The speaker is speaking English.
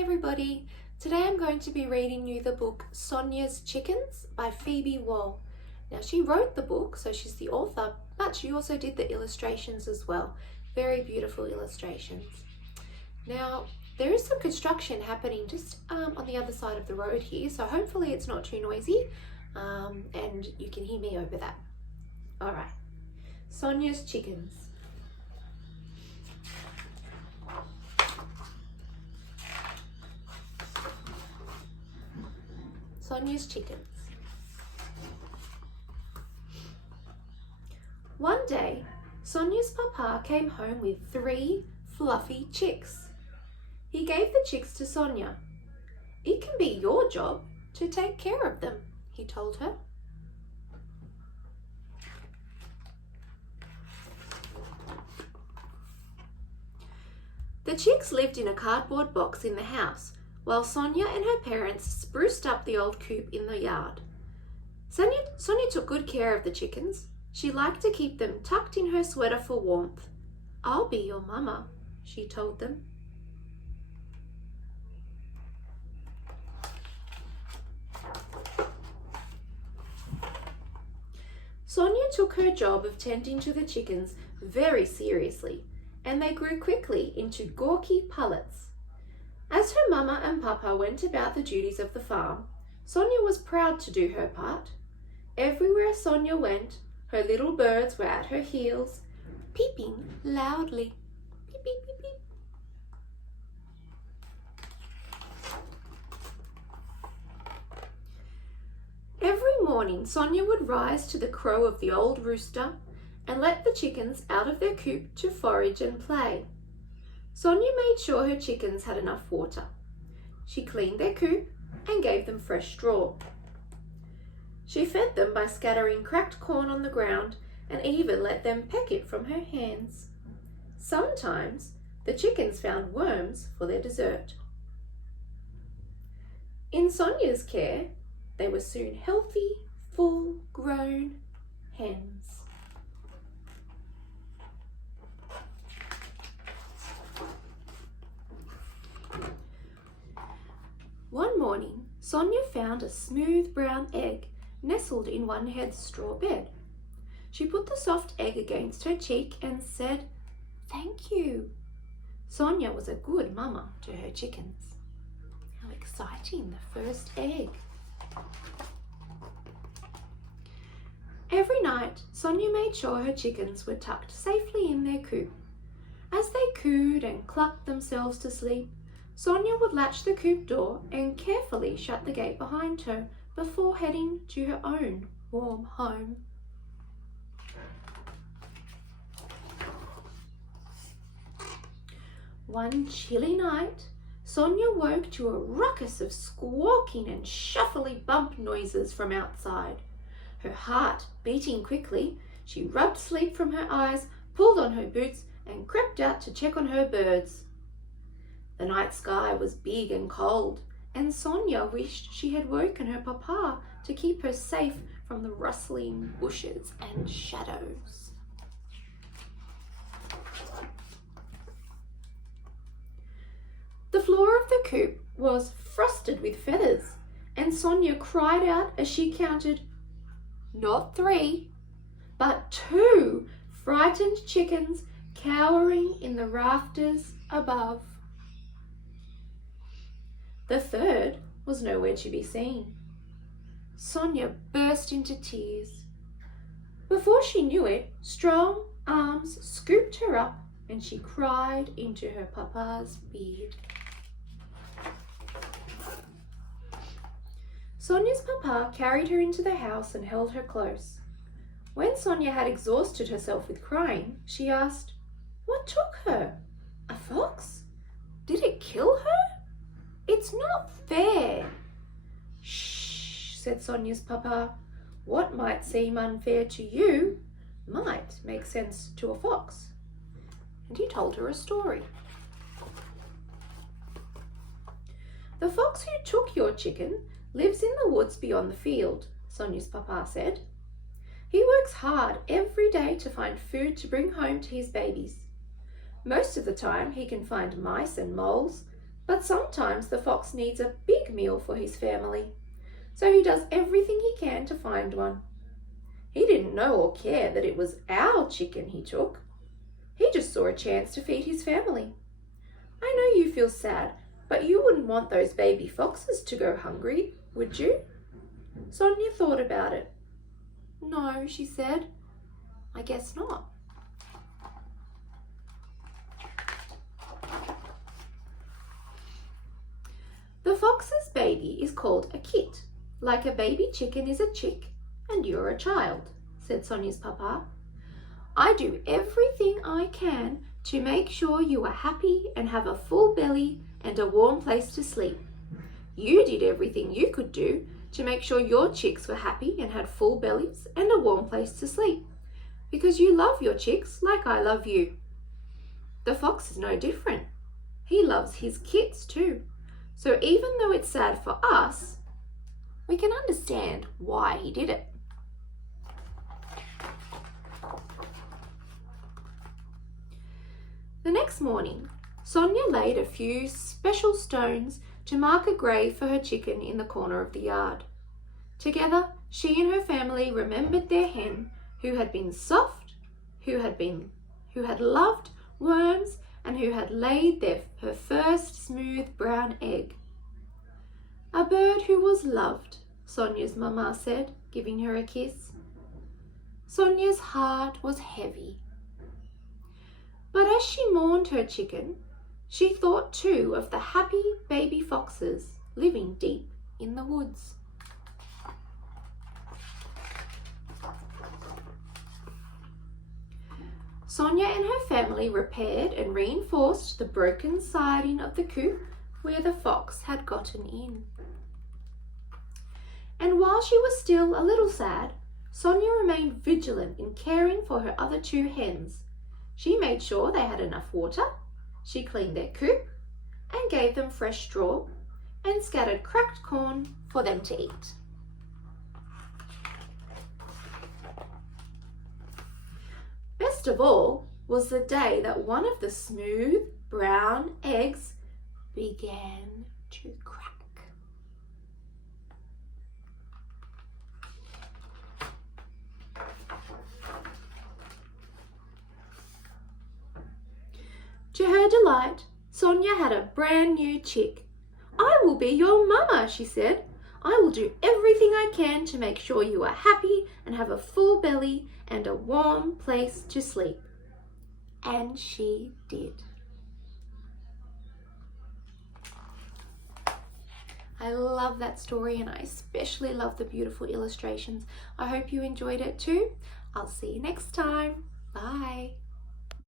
Hi everybody! Today I'm going to be reading you the book Sonya's Chickens by Phoebe Wahl. Now she wrote the book, so she's the author, but she also did the illustrations as well. Very beautiful illustrations. Now there is some construction happening just on the other side of the road here, so hopefully it's not too noisy and you can hear me over that. Alright, Sonya's Chickens. Sonya's Chickens. One day, Sonya's papa came home with 3 fluffy chicks. He gave the chicks to Sonya. "It can be your job to take care of them," he told her. The chicks lived in a cardboard box in the house, while Sonya and her parents spruced up the old coop in the yard. Sonya took good care of the chickens. She liked to keep them tucked in her sweater for warmth. "I'll be your mama," she told them. Sonya took her job of tending to the chickens very seriously, and they grew quickly into gawky pullets. As her mama and papa went about the duties of the farm, Sonya was proud to do her part. Everywhere Sonya went, her little birds were at her heels, peeping loudly. Peep, peep, peep, peep. Every morning, Sonya would rise to the crow of the old rooster and let the chickens out of their coop to forage and play. Sonya made sure her chickens had enough water. She cleaned their coop and gave them fresh straw. She fed them by scattering cracked corn on the ground and even let them peck it from her hands. Sometimes the chickens found worms for their dessert. In Sonya's care, they were soon healthy, full-grown hens. One morning, Sonya found a smooth brown egg nestled in one hen's straw bed. She put the soft egg against her cheek and said, "Thank you." Sonya was a good mama to her chickens. How exciting, the first egg. Every night, Sonya made sure her chickens were tucked safely in their coop. As they cooed and clucked themselves to sleep, Sonya would latch the coop door and carefully shut the gate behind her before heading to her own warm home. One chilly night, Sonya woke to a ruckus of squawking and shuffly bump noises from outside. Her heart beating quickly, she rubbed sleep from her eyes, pulled on her boots, and crept out to check on her birds. The night sky was big and cold, and Sonya wished she had woken her papa to keep her safe from the rustling bushes and shadows. The floor of the coop was frosted with feathers, and Sonya cried out as she counted not 3, but 2 frightened chickens cowering in the rafters above. The 3rd was nowhere to be seen. Sonya burst into tears. Before she knew it, strong arms scooped her up and she cried into her papa's beard. Sonya's papa carried her into the house and held her close. When Sonya had exhausted herself with crying, she asked, "What took her? A fox? Did it kill her? It's not fair." "Shh," said Sonya's papa. "What might seem unfair to you might make sense to a fox." And he told her a story. "The fox who took your chicken lives in the woods beyond the field," Sonya's papa said. "He works hard every day to find food to bring home to his babies. Most of the time he can find mice and moles, But sometimes the fox needs a big meal for his family, so he does everything he can to find one. He didn't know or care that it was our chicken he took. He just saw a chance to feed his family. I know you feel sad, but you wouldn't want those baby foxes to go hungry, would you? Sonya thought about it. No, she said. I guess not. The fox's baby is called a kit, like a baby chicken is a chick and you're a child, said Sonia's papa. I do everything I can to make sure you are happy and have a full belly and a warm place to sleep. You did everything you could do to make sure your chicks were happy and had full bellies and a warm place to sleep, because you love your chicks like I love you. The fox is no different. He loves his kits too. So even though it's sad for us, we can understand why he did it. The next morning, Sonya laid a few special stones to mark a grave for her chicken in the corner of the yard. Together, she and her family remembered their hen, who had been soft, who had loved worms, and who had laid her first smooth brown egg. A bird who was loved, Sonia's mama said, giving her a kiss. Sonia's heart was heavy. But as she mourned her chicken, she thought too of the happy baby foxes living deep in the woods. Sonya and her family repaired and reinforced the broken siding of the coop where the fox had gotten in. And while she was still a little sad, Sonya remained vigilant in caring for her other two hens. She made sure they had enough water, she cleaned their coop, and gave them fresh straw, and scattered cracked corn for them to eat. Best of all was the day that one of the smooth brown eggs began to crack. To her delight, Sonya had a brand new chick. I will be your mama, she said. I will do everything I can to make sure you are happy and have a full belly and a warm place to sleep. And she did. I love that story, and I especially love the beautiful illustrations. I hope you enjoyed it too. I'll see you next time. Bye.